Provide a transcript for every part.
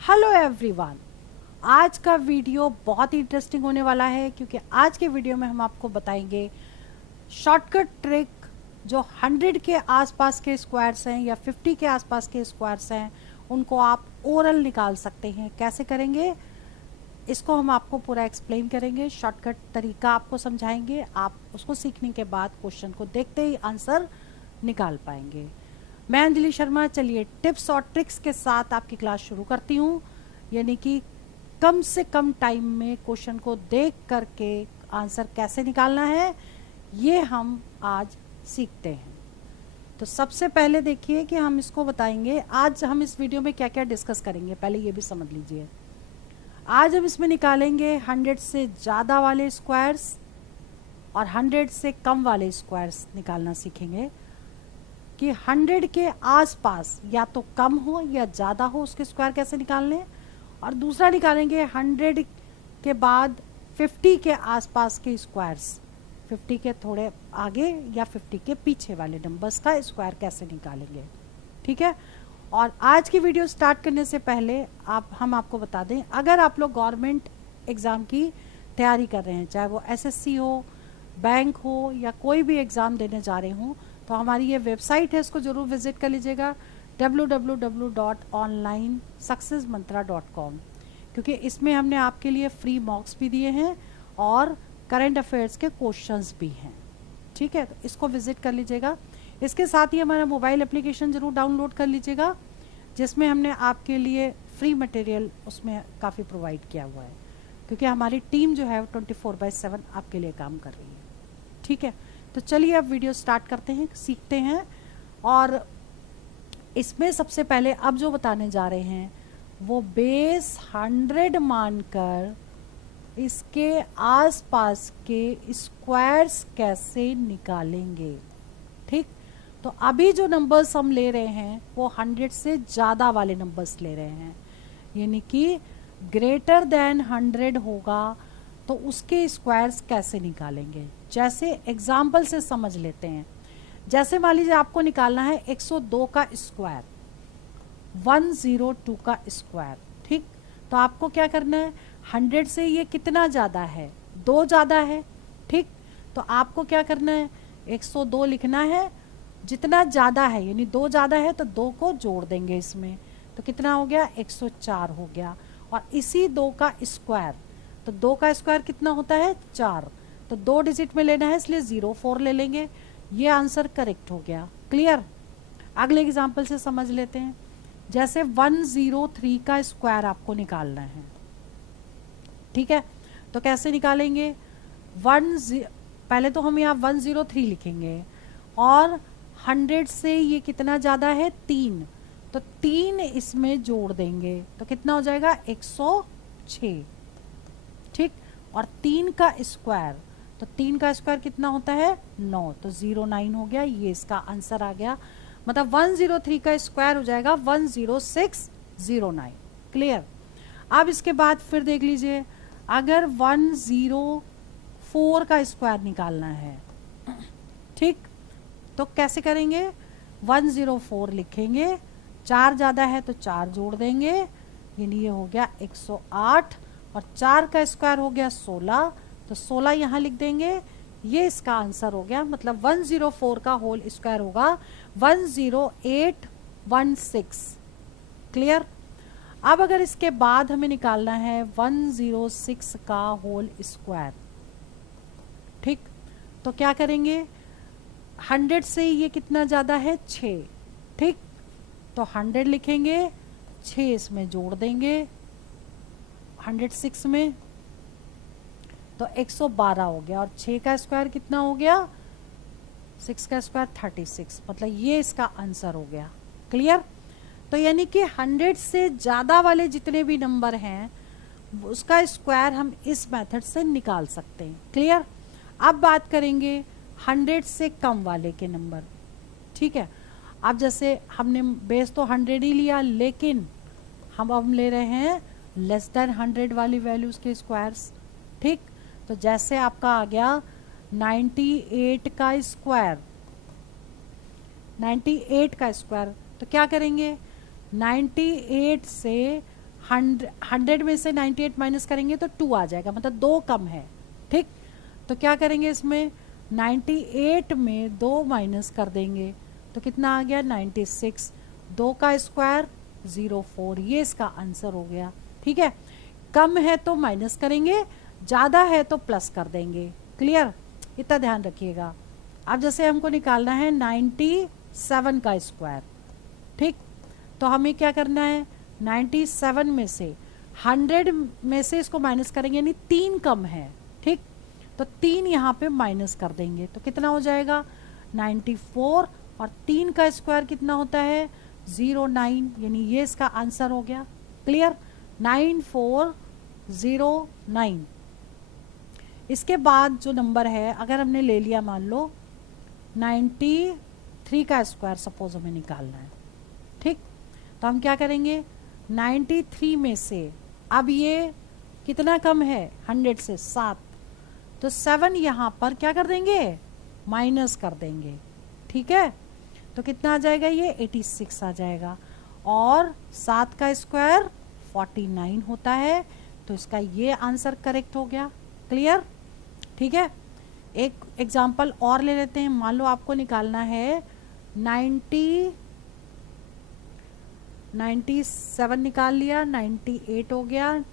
Hello everyone. आज का video बहुत ही इंटरेस्टिंग होने वाला है क्योंकि आज के वीडियो में हम आपको बताएंगे शॉर्टकट ट्रिक जो 100 के आसपास के स्क्वायर्स हैं या 50 के आसपास के स्क्वायर्स हैं उनको आप ओरल निकाल सकते हैं। कैसे करेंगे इसको हम आपको पूरा एक्सप्लेन करेंगे, शॉर्टकट तरीका आपको समझाएंगे। आप उसको सीखने के बाद क्वेश्चन को देखते ही आंसर निकाल पाएंगे। मैं अंजलि शर्मा, चलिए टिप्स और ट्रिक्स के साथ आपकी क्लास शुरू करती हूँ। यानी कि कम से कम टाइम में क्वेश्चन को देख करके आंसर कैसे निकालना है ये हम आज सीखते हैं। तो सबसे पहले देखिए कि हम इसको बताएंगे आज हम इस वीडियो में क्या क्या डिस्कस करेंगे, पहले ये भी समझ लीजिए। आज हम इसमें निकालेंगे 100 से ज़्यादा वाले स्क्वायर्स और 100 से कम वाले स्क्वायर्स निकालना सीखेंगे कि 100 के आसपास या तो कम हो या ज़्यादा हो उसके स्क्वायर कैसे निकालने, और दूसरा निकालेंगे 100 के बाद 50 के आसपास के स्क्वायर्स, 50 के थोड़े आगे या 50 के पीछे वाले नंबर्स का स्क्वायर कैसे निकालेंगे। ठीक है। और आज की वीडियो स्टार्ट करने से पहले हम आपको बता दें, अगर आप लोग गवर्नमेंट एग्ज़ाम की तैयारी कर रहे हैं, चाहे वो एसएससी हो, बैंक हो या कोई भी एग्ज़ाम देने जा रहे हों, तो हमारी ये वेबसाइट है, इसको ज़रूर विज़िट कर लीजिएगा www.onlinesuccessmantra.com, क्योंकि इसमें हमने आपके लिए फ्री मॉक्स भी दिए हैं और करंट अफेयर्स के क्वेश्चंस भी हैं। ठीक है, तो इसको विज़िट कर लीजिएगा। इसके साथ ही हमारा मोबाइल एप्लीकेशन ज़रूर डाउनलोड कर लीजिएगा, जिसमें हमने आपके लिए फ्री मटेरियल उसमें काफ़ी प्रोवाइड किया हुआ है, क्योंकि हमारी टीम जो है 24/7 आपके लिए काम कर रही है। ठीक है, तो चलिए अब वीडियो स्टार्ट करते हैं, सीखते हैं। और इसमें सबसे पहले अब जो बताने जा रहे हैं वो बेस 100 मानकर इसके आसपास के स्क्वायर्स कैसे निकालेंगे। ठीक, तो अभी जो नंबर्स हम ले रहे हैं वो 100 से ज़्यादा वाले नंबर्स ले रहे हैं, यानी कि ग्रेटर देन 100 होगा तो उसके स्क्वायर्स कैसे निकालेंगे। जैसे एग्जाम्पल से समझ लेते हैं। जैसे मान लीजिए आपको निकालना है 102 का स्क्वायर, 102 का स्क्वायर। ठीक, तो आपको क्या करना है, 100 से ये कितना ज़्यादा है, 2 ज़्यादा है। ठीक, तो आपको क्या करना है, 102 लिखना है। जितना ज़्यादा है यानी 2 ज़्यादा है तो 2 को जोड़ देंगे इसमें, तो कितना हो गया, 104 हो गया। और इसी 2 का स्क्वायर, तो 2 का स्क्वायर कितना होता है, 4, तो 2 डिजिट में लेना है इसलिए 04 ले लेंगे। ये आंसर करेक्ट हो गया। क्लियर। अगले एग्जाम्पल से समझ लेते हैं। जैसे 103 का स्क्वायर आपको निकालना है। ठीक है, तो कैसे निकालेंगे, पहले तो हम यहाँ 103 लिखेंगे और 100 से ये कितना ज़्यादा है, 3, तो 3 इसमें जोड़ देंगे तो कितना हो जाएगा, 106। ठीक, और 3 का स्क्वायर, तो 3 का स्क्वायर कितना होता है, 9, तो 09 हो गया। ये इसका आंसर आ गया, मतलब 103 का स्क्वायर हो जाएगा 10609। क्लियर। अब इसके बाद फिर देख लीजिए, अगर 104 का स्क्वायर निकालना है, ठीक, तो कैसे करेंगे, 104 लिखेंगे, 4 ज़्यादा है तो 4 जोड़ देंगे, यानी ये हो गया 108, और 4 का स्क्वायर हो गया 16, तो 16 यहाँ लिख देंगे। ये इसका आंसर हो गया, मतलब 104 का होल स्क्वायर होगा 10816। क्लियर। अब अगर इसके बाद हमें निकालना है 106 का होल स्क्वायर, ठीक, तो क्या करेंगे, 100 से ये कितना ज़्यादा है, 6। ठीक, तो 100 लिखेंगे, 6 इसमें जोड़ देंगे 106 में, तो 112 हो गया। और 6 का स्क्वायर कितना हो गया, 6 का स्क्वायर 36, मतलब ये इसका आंसर हो गया। क्लियर। तो यानी कि 100 से ज़्यादा वाले जितने भी नंबर हैं उसका स्क्वायर हम इस मेथड से निकाल सकते हैं। क्लियर। अब बात करेंगे 100 से कम वाले के नंबर। ठीक है, अब जैसे हमने बेस तो 100 ही लिया, लेकिन हम ले रहे हैं लेस देन 100 वाली वैल्यूज़ के स्क्वायर्स। ठीक, तो जैसे आपका आ गया 98 का स्क्वायर, 98 का स्क्वायर, तो क्या करेंगे, 98 से 100 में से 98 माइनस करेंगे तो 2 आ जाएगा, मतलब 2 कम है। ठीक, तो क्या करेंगे इसमें 98 में 2 माइनस कर देंगे तो कितना आ गया 96। 2 का स्क्वायर 04, ये इसका आंसर हो गया। ठीक है, कम है तो माइनस करेंगे, ज़्यादा है तो प्लस कर देंगे। क्लियर, इतना ध्यान रखिएगा। अब जैसे हमको निकालना है 97 का स्क्वायर। ठीक, तो हमें क्या करना है 97 में से 100 में से इसको माइनस करेंगे, यानी 3 कम है। ठीक, तो 3 यहाँ पे माइनस कर देंगे तो कितना हो जाएगा 94, और 3 का स्क्वायर कितना होता है 09, यानी ये इसका आंसर हो गया। क्लियर, 9409। इसके बाद जो नंबर है, अगर हमने ले लिया मान लो 93 का स्क्वायर सपोज हमें निकालना है। ठीक, तो हम क्या करेंगे 93 में से अब ये कितना कम है 100 से 7, तो 7 यहाँ पर क्या कर देंगे माइनस कर देंगे। ठीक है, तो कितना आ जाएगा ये 86 आ जाएगा, और 7 का स्क्वायर 49 होता है, तो इसका ये आंसर करेक्ट हो गया। क्लियर, ठीक है। एक एग्जांपल और ले लेते हैं। मान लो आपको निकालना है 97 निकाल लिया, 98 हो गया,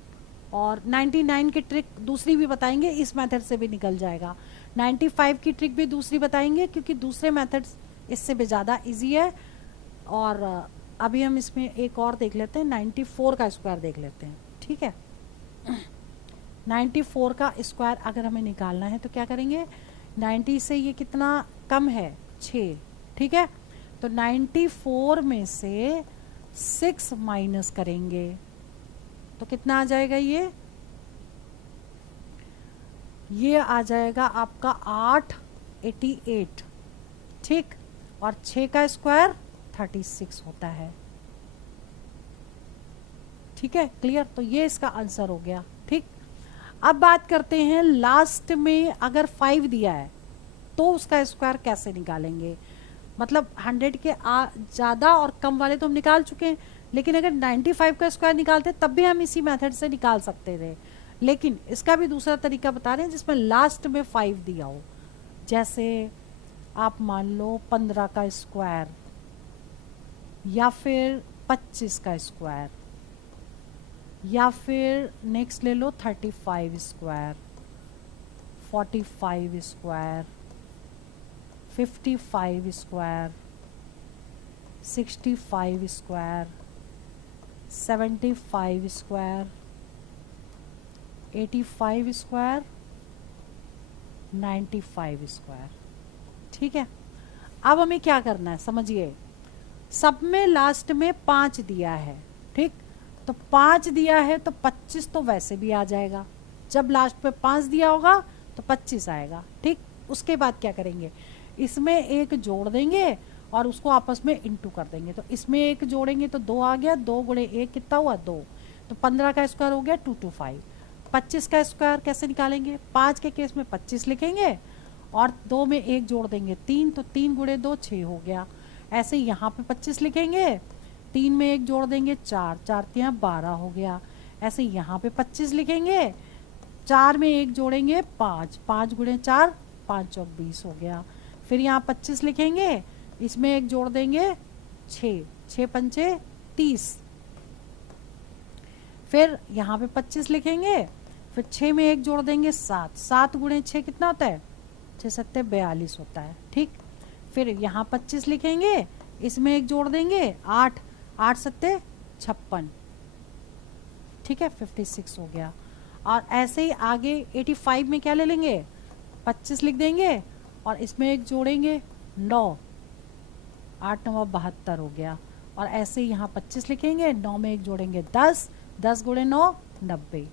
और 99 की ट्रिक दूसरी भी बताएंगे, इस मेथड से भी निकल जाएगा। 95 की ट्रिक भी दूसरी बताएंगे, क्योंकि दूसरे मेथड्स इससे भी ज़्यादा इजी है। और अभी हम इसमें एक और देख लेते हैं, 94 का स्क्वायर देख लेते हैं। ठीक है, 94 का स्क्वायर अगर हमें निकालना है तो क्या करेंगे 90 से ये कितना कम है 6। ठीक है, तो 94 में से 6 माइनस करेंगे तो कितना आ जाएगा ये आ जाएगा आपका 888। ठीक, और 6 का स्क्वायर 36 होता है। ठीक है, क्लियर, तो ये इसका आंसर हो गया। ठीक, अब बात करते हैं लास्ट में अगर 5 दिया है तो उसका स्क्वायर कैसे निकालेंगे। मतलब 100 के ज़्यादा और कम वाले तो हम निकाल चुके हैं, लेकिन अगर 95 का स्क्वायर निकालते तब भी हम इसी मेथड से निकाल सकते थे, लेकिन इसका भी दूसरा तरीका बता रहे हैं जिसमें लास्ट में 5 दिया हो। जैसे आप मान लो 15 का स्क्वायर, या फिर 25 का स्क्वायर, या फिर नेक्स्ट ले लो 35 square, 45 square, 55 square, 65 square, 75 square, 85 square, 95 square. ठीक है, अब हमें क्या करना है समझिए, सब में लास्ट में 5 दिया है। ठीक, तो 5 दिया है तो 25 तो वैसे भी आ जाएगा, जब लास्ट में 5 दिया होगा तो 25 आएगा। ठीक, उसके बाद क्या करेंगे इसमें एक जोड़ देंगे और उसको आपस में इंटू कर देंगे, तो इसमें एक जोड़ेंगे तो 2 आ गया, 2 गुणे 1 कितना हुआ 2, तो 15 का स्क्वायर हो गया 225। 25 का स्क्वायर कैसे निकालेंगे, 5 के केस में 25 लिखेंगे और 2 में 1 जोड़ देंगे 3, तो 3 गुणे 2 6 हो गया। ऐसे ही यहाँ पे 25 लिखेंगे, 3 में 1 जोड़ देंगे 4, 4 3 12 हो गया। ऐसे यहाँ पे 25 लिखेंगे, 4 में 1 जोड़ेंगे 5, 5 गुणे 4 5 चौक 20 हो गया। फिर यहाँ 25 लिखेंगे, इसमें 1 जोड़ देंगे 6, 6 पंचे 30। फिर यहाँ पे 25 लिखेंगे, फिर 6 में 1 जोड़ देंगे 7, 7 गुणे 6 कितना होता है 6 सत्ते 42 होता है। ठीक, फिर यहाँ 25 लिखेंगे, इसमें 1 जोड़ देंगे 8, 8 सत्ते 56। ठीक है, 56 हो गया। और ऐसे ही आगे 85 में क्या ले लेंगे 25 लिख देंगे और इसमें 1 जोड़ेंगे 9, 8 9 72 हो गया। और ऐसे ही यहाँ 25 लिखेंगे, 9 में 1 जोड़ेंगे 10, 10 गुणे 9 90।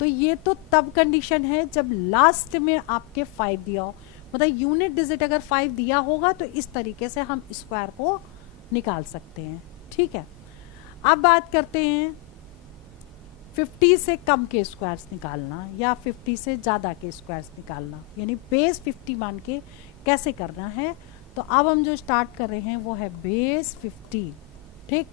तो ये तो तब कंडीशन है जब लास्ट में आपके 5 दिया हो, मतलब यूनिट डिजिट अगर 5 दिया होगा तो इस तरीके से हम स्क्वायर को निकाल सकते हैं। ठीक है, अब बात करते हैं 50 से कम के स्क्वायर्स निकालना या 50 से ज़्यादा के स्क्वायर्स निकालना, यानी बेस 50 मान के कैसे करना है। तो अब हम जो स्टार्ट कर रहे हैं वो है बेस 50। ठीक,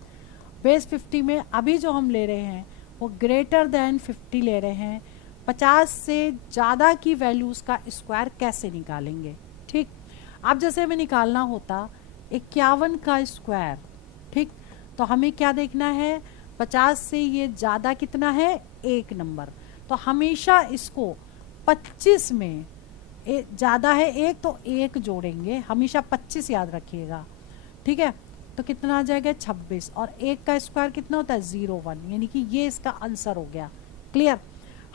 बेस 50 में अभी जो हम ले रहे हैं वो ग्रेटर देन 50 ले रहे हैं, 50 से ज़्यादा की वैल्यूज़ का स्क्वायर कैसे निकालेंगे। ठीक, अब जैसे हमें निकालना होता 51 का स्क्वायर। ठीक, तो हमें क्या देखना है, 50 से ये ज़्यादा कितना है, एक नंबर। तो हमेशा इसको 25 में ज़्यादा है एक तो एक जोड़ेंगे, हमेशा 25 याद रखिएगा। ठीक है, तो कितना आ जाएगा 26, और एक का स्क्वायर कितना होता है 01, यानी कि ये इसका आंसर हो गया। क्लियर।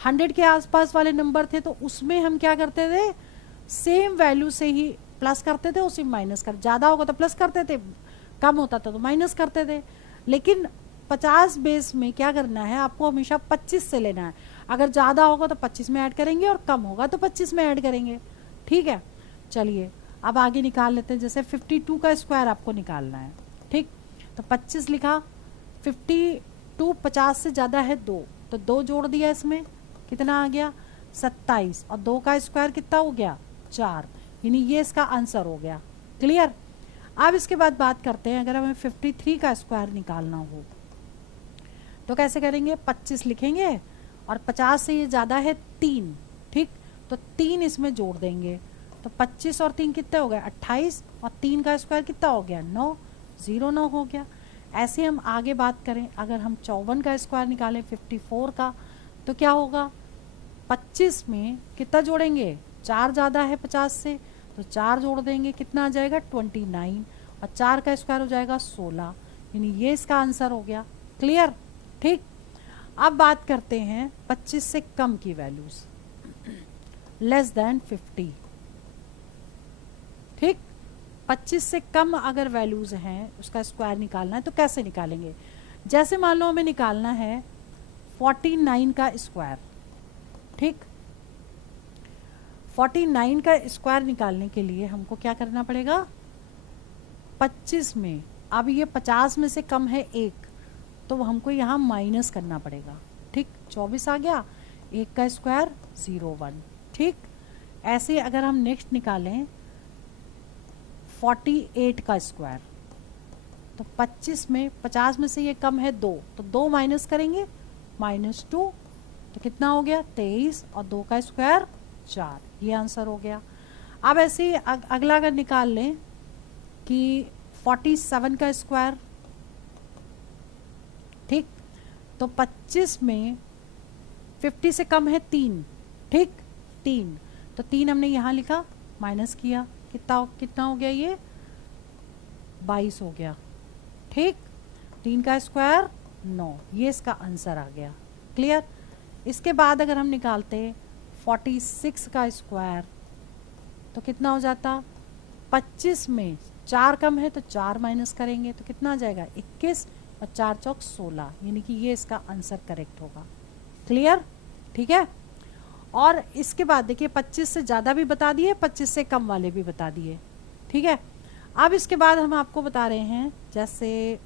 100 के आसपास वाले नंबर थे तो उसमें हम क्या करते थे, सेम वैल्यू से ही प्लस करते थे, उसी माइनस कर, ज़्यादा होगा तो प्लस करते थे, कम होता था तो माइनस करते थे। लेकिन 50 बेस में क्या करना है, आपको हमेशा 25 से लेना है। अगर ज़्यादा होगा तो 25 में ऐड करेंगे और कम होगा तो 25 में ऐड करेंगे। ठीक है, चलिए अब आगे निकाल लेते हैं। जैसे 52 का स्क्वायर आपको निकालना है। ठीक, तो 25 लिखा, 52 50 से ज़्यादा है 2, तो 2 जोड़ दिया, इसमें कितना आ गया 27, और 2 का स्क्वायर कितना हो गया 4, यानी ये इसका आंसर हो गया। क्लियर। अब इसके बाद बात करते हैं, अगर हमें 53 का स्क्वायर निकालना हो तो कैसे करेंगे, 25 लिखेंगे और 50 से ये ज़्यादा है 3। ठीक, तो 3 इसमें जोड़ देंगे, तो 25 और 3 कितने हो गए 28, और 3 का स्क्वायर कितना हो गया 9, 09 हो गया। ऐसे हम आगे बात करें, अगर हम 54 का स्क्वायर निकालें 54 का, तो क्या होगा, 25 में कितना जोड़ेंगे, 4 ज़्यादा है 50 से, तो 4 जोड़ देंगे, कितना आ जाएगा 29, और 4 का स्क्वायर हो जाएगा 16, यानी ये इसका आंसर हो गया। क्लियर। ठीक, अब बात करते हैं 25 से कम की वैल्यूज, लेस देन 50। ठीक, 25 से कम अगर वैल्यूज हैं, उसका स्क्वायर निकालना है तो कैसे निकालेंगे। जैसे मान लो हमें निकालना है 49 का स्क्वायर। ठीक, 49 का स्क्वायर निकालने के लिए हमको क्या करना पड़ेगा, 25 में, अब ये 50 में से कम है 1, तो हमको यहाँ माइनस करना पड़ेगा। ठीक, 24 आ गया, 1 का स्क्वायर 01। ठीक, ऐसे अगर हम नेक्स्ट निकालें 48 का स्क्वायर, तो 25 में 50 में से ये कम है 2, तो 2 माइनस करेंगे, -2, तो कितना हो गया 23, और 2 का स्क्वायर 4, ये आंसर हो गया। अब ऐसे ही अगला अगर निकाल लें कि 47 का स्क्वायर। ठीक, तो 25 में 50 से कम है 3। ठीक, 3, तो 3 हमने यहाँ लिखा, माइनस किया, कितना हो गया ये 22 हो गया। ठीक, 3 का स्क्वायर 9, ये इसका आंसर आ गया। क्लियर। इसके बाद अगर हम निकालते 46 का स्क्वायर, तो कितना हो जाता, 25 में 4 कम है तो 4 माइनस करेंगे, तो कितना आ जाएगा 21, और 4 चौक 16, यानी कि ये इसका आंसर करेक्ट होगा। क्लियर। ठीक है, और इसके बाद देखिए 25 से ज़्यादा भी बता दिए, 25 से कम वाले भी बता दिए। ठीक है, अब इसके बाद हम आपको बता रहे हैं, जैसे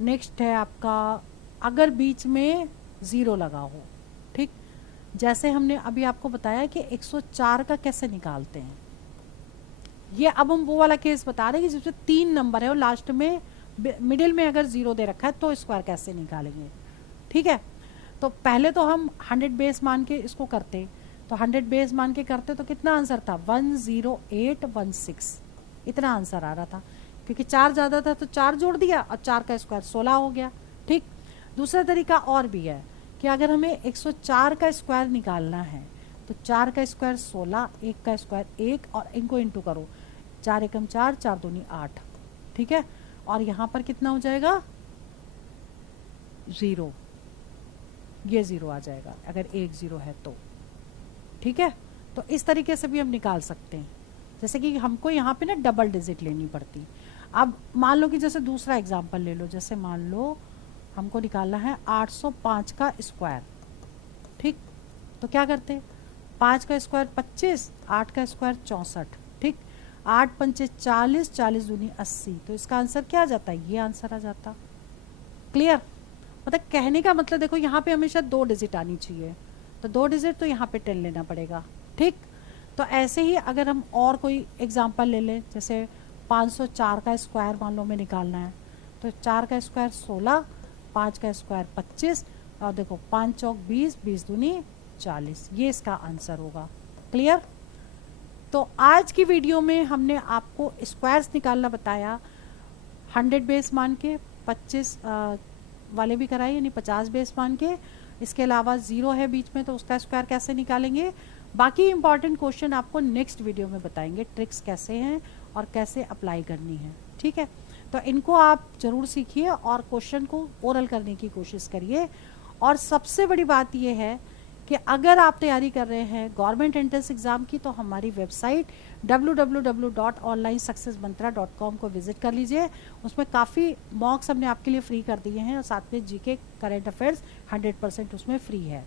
नेक्स्ट है आपका, अगर बीच में 0 लगा हो। ठीक, जैसे हमने अभी आपको बताया कि 104 का कैसे निकालते हैं, ये अब हम वो वाला केस बता रहे हैं कि जिसमें 3 नंबर है और लास्ट में मिडिल में अगर 0 दे रखा है तो स्क्वायर कैसे निकालेंगे। ठीक है, तो पहले तो हम 100 बेस मान के इसको करते, तो 100 बेस मान के करते तो कितना आंसर था 10816, इतना आंसर आ रहा था, क्योंकि 4 ज़्यादा था तो 4 जोड़ दिया और 4 का स्क्वायर 16 हो गया। ठीक, दूसरा तरीका और भी है कि अगर हमें 104 का स्क्वायर निकालना है तो 4 का स्क्वायर 16, 1 का स्क्वायर 1, और इनको इंटू करो, 4 एकम 4, 4 दूनी 8। ठीक है, और यहाँ पर कितना हो जाएगा 0, ये 0 आ जाएगा अगर 1 0 है तो। ठीक है, तो इस तरीके से भी हम निकाल सकते हैं, जैसे कि हमको यहाँ पे ना डबल डिजिट लेनी पड़ती। अब मान लो कि जैसे दूसरा एग्जांपल ले लो, जैसे मान लो हमको निकालना है 805 का स्क्वायर। ठीक, तो क्या करते, 5 का स्क्वायर 25, 8 का स्क्वायर 64। ठीक, 8 पंचे 40, 40 दूनी 80, तो इसका आंसर क्या आ जाता है, ये आंसर आ जाता। क्लियर। मतलब कहने का मतलब देखो यहाँ पे हमेशा 2 डिजिट आनी चाहिए, तो 2 डिजिट तो यहाँ पे 10 लेना पड़ेगा। ठीक, तो ऐसे ही अगर हम और कोई एग्जांपल ले लें, जैसे 504 का स्क्वायर मान लो हमें निकालना है, तो 4 का स्क्वायर 16 5 का स्क्वायर 25, और देखो 5 चौक 20, 20 दूनी 40, ये इसका आंसर होगा। क्लियर? तो आज की वीडियो में हमने आपको स्क्वायर्स निकालना बताया, 100 बेस मान के, 25 वाले भी कराए यानी 50 बेस मान के। इसके अलावा 0 है बीच में तो उसका स्क्वायर कैसे निकालेंगे। बाकी इंपॉर्टेंट क्वेश्चन आपको नेक्स्ट वीडियो में बताएंगे, ट्रिक्स कैसे हैं और कैसे अप्लाई करनी है। ठीक है, तो इनको आप ज़रूर सीखिए और क्वेश्चन को ओरल करने की कोशिश करिए। और सबसे बड़ी बात यह है कि अगर आप तैयारी कर रहे हैं गवर्नमेंट एंट्रेंस एग्ज़ाम की तो हमारी वेबसाइट www.onlinesuccessmantra.com को विजिट कर लीजिए। उसमें काफ़ी मॉक्स हमने आपके लिए फ्री कर दिए हैं और साथ में जीके करंट अफेयर्स 100% उसमें फ्री है।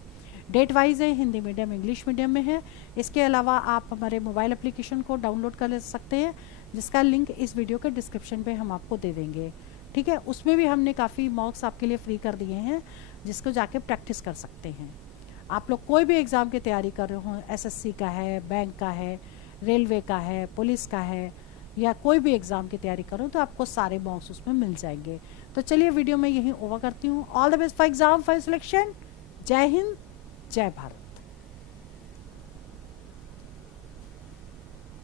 डेट वाइज है, हिंदी मीडियम इंग्लिश मीडियम में है। इसके अलावा आप हमारे मोबाइल एप्लीकेशन को डाउनलोड कर ले सकते हैं, जिसका लिंक इस वीडियो के डिस्क्रिप्शन पे हम आपको दे देंगे। ठीक है, उसमें भी हमने काफ़ी मॉक्स आपके लिए फ्री कर दिए हैं, जिसको जाके प्रैक्टिस कर सकते हैं। आप लोग कोई भी एग्ज़ाम की तैयारी कर रहे हो, एसएससी का है, बैंक का है, रेलवे का है, पुलिस का है, या कोई भी एग्ज़ाम की तैयारी करो तो आपको सारे मॉक्स उसमें मिल जाएंगे। तो चलिए वीडियो में यहीं ओवर करती हूँ। All the best for exam for selection. जय हिंद, जय भारत।